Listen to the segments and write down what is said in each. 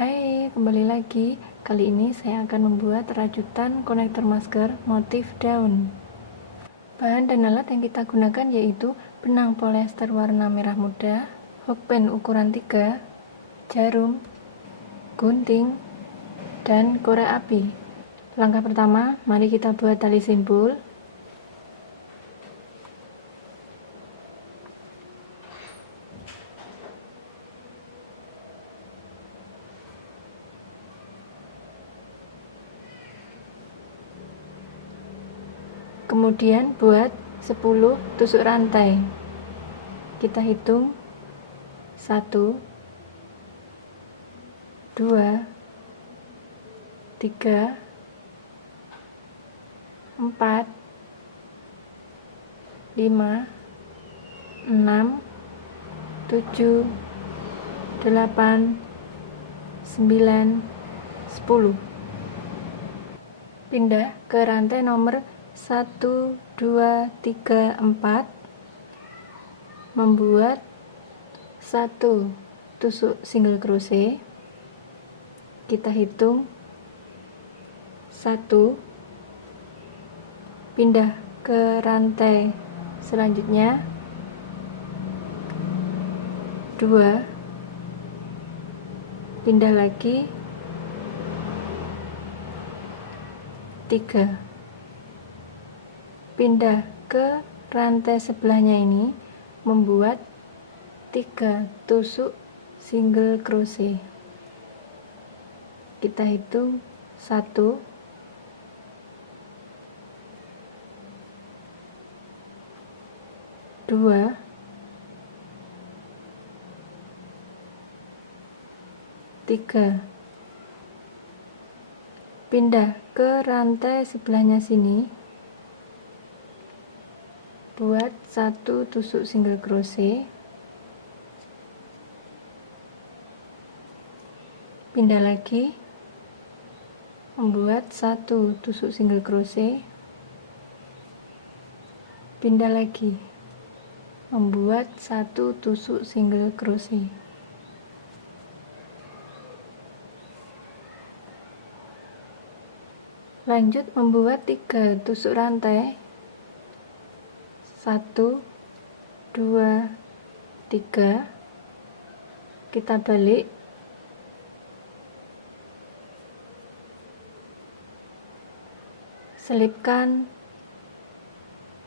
Hai, kembali lagi. Kali ini saya akan membuat rajutan konektor masker motif daun. Bahan dan alat yang kita gunakan yaitu benang polyester warna merah muda, hokpen ukuran 3, jarum, gunting, dan korek api. Langkah pertama, mari kita buat tali simpul. Kemudian buat 10 tusuk rantai. Kita hitung 1, 2, 3, 4, 5, 6, 7, 8, 9, 10. Pindah ke rantai nomor 1, 2, 3, 4, membuat 1 tusuk single crochet. Kita hitung 1, pindah ke rantai selanjutnya 2, pindah lagi 3, pindah ke rantai sebelahnya ini, membuat 3 tusuk single crochet. Kita hitung 1, 2, 3, pindah ke rantai sebelahnya sini, buat 1 tusuk single crochet, pindah lagi, membuat 1 tusuk single crochet, pindah lagi, membuat 1 tusuk single crochet. Lanjut membuat 3 tusuk rantai, 1, 2, 3, kita balik, selipkan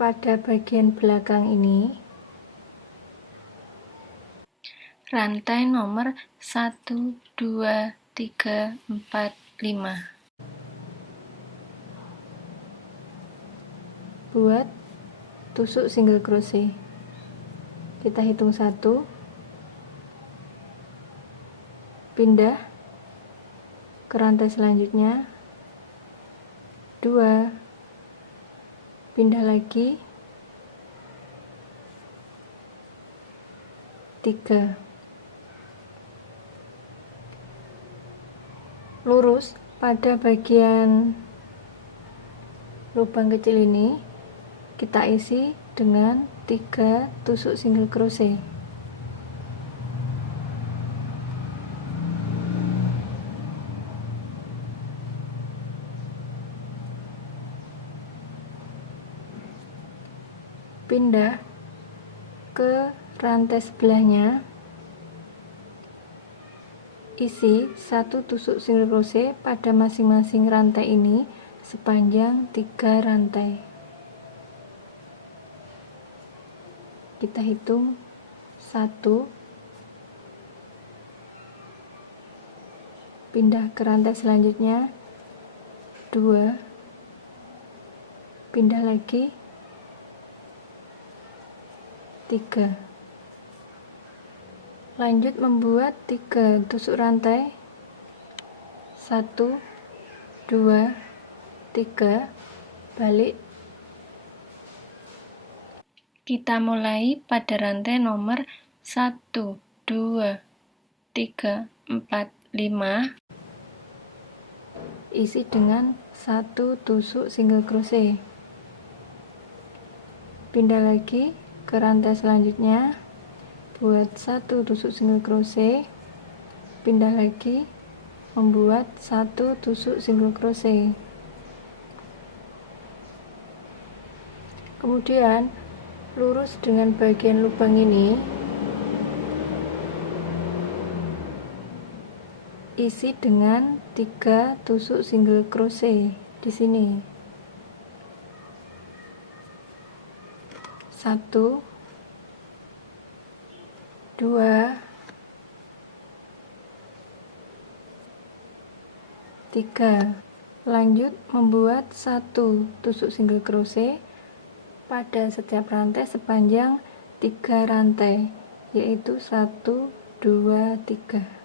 pada bagian belakang ini rantai nomor 1, 2, 3, 4, 5. Buat tusuk single crochet. Kita hitung 1, pindah ke rantai selanjutnya 2, pindah lagi 3, lurus pada bagian lubang kecil ini kita isi dengan 3 tusuk single crochet. Pindah ke rantai sebelahnya, isi 1 tusuk single crochet pada masing-masing rantai ini sepanjang 3 rantai. Kita hitung 1, pindah ke rantai selanjutnya 2, pindah lagi 3. Lanjut membuat 3 tusuk rantai, 1, 2, 3, balik. Kita mulai pada rantai nomor 1, 2, 3, 4, 5, isi dengan 1 tusuk single crochet. Pindah lagi ke rantai selanjutnya, buat 1 tusuk single crochet, pindah lagi membuat 1 tusuk single crochet. Kemudian lurus dengan bagian lubang ini, isi dengan 3 tusuk single crochet di sini. 1, 2, 3. Lanjut membuat 1 tusuk single crochet pada setiap rantai sepanjang 3 rantai, yaitu 1, 2, 3.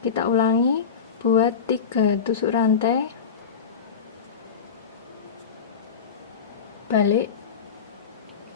Kita ulangi, buat 3 tusuk rantai, balik.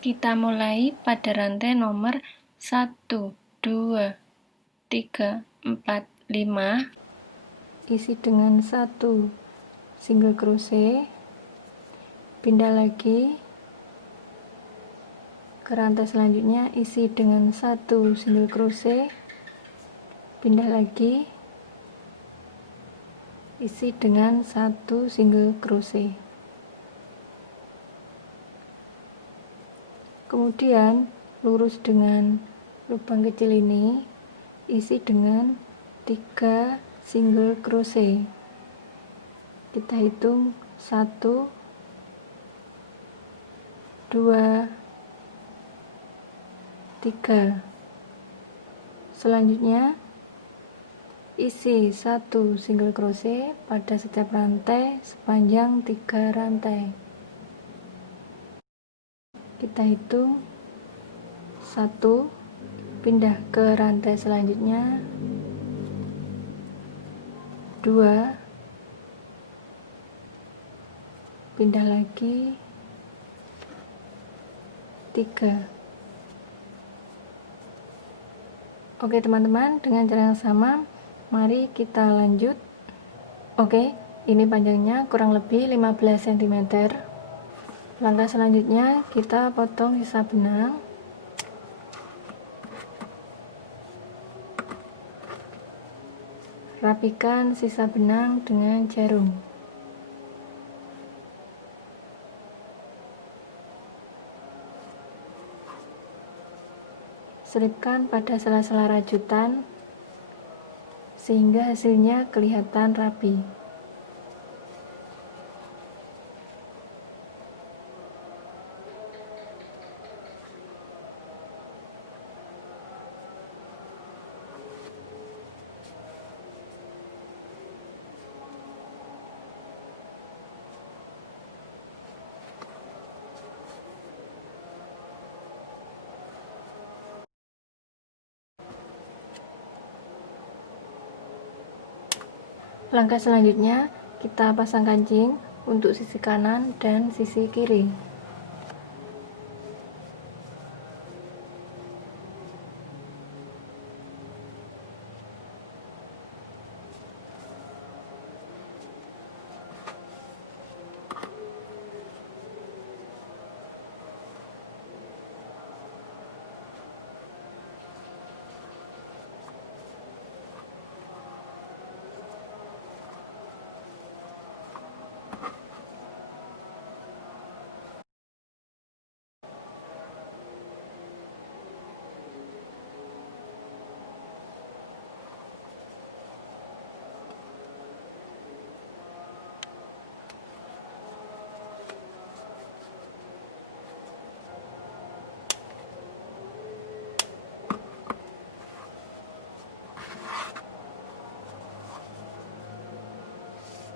Kita mulai pada rantai nomor 1, 2, 3, 4, 5, isi dengan 1 single crochet, pindah lagi ke rantai selanjutnya, isi dengan 1 single crochet, pindah lagi, isi dengan 1 single crochet. Kemudian lurus dengan lubang kecil ini, isi dengan 3 single crochet. Kita hitung 1, 2, 3. Selanjutnya isi 1 single crochet pada setiap rantai sepanjang 3 rantai. Kita hitung 1, pindah ke rantai selanjutnya, 2, pindah lagi, 3. Oke teman-teman, dengan cara yang sama mari kita lanjut. Oke, ini panjangnya kurang lebih 15 cm. Langkah selanjutnya kita potong sisa benang. Rapikan sisa benang dengan jarum. Selipkan pada sela-sela rajutan sehingga hasilnya kelihatan rapi. Langkah selanjutnya, kita pasang kancing untuk sisi kanan dan sisi kiri.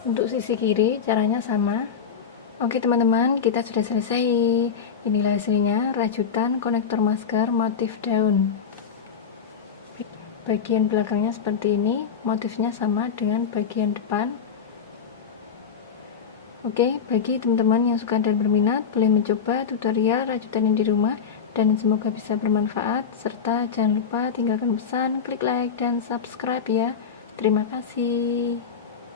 Untuk sisi kiri caranya sama. Oke teman-teman, kita sudah selesai. Inilah hasilnya, rajutan konektor masker motif daun. Bagian belakangnya seperti ini, motifnya sama dengan bagian depan. Oke, bagi teman-teman yang suka dan berminat, boleh mencoba tutorial rajutan ini di rumah dan semoga bisa bermanfaat, serta jangan lupa tinggalkan pesan, klik like, dan subscribe ya. Terima kasih.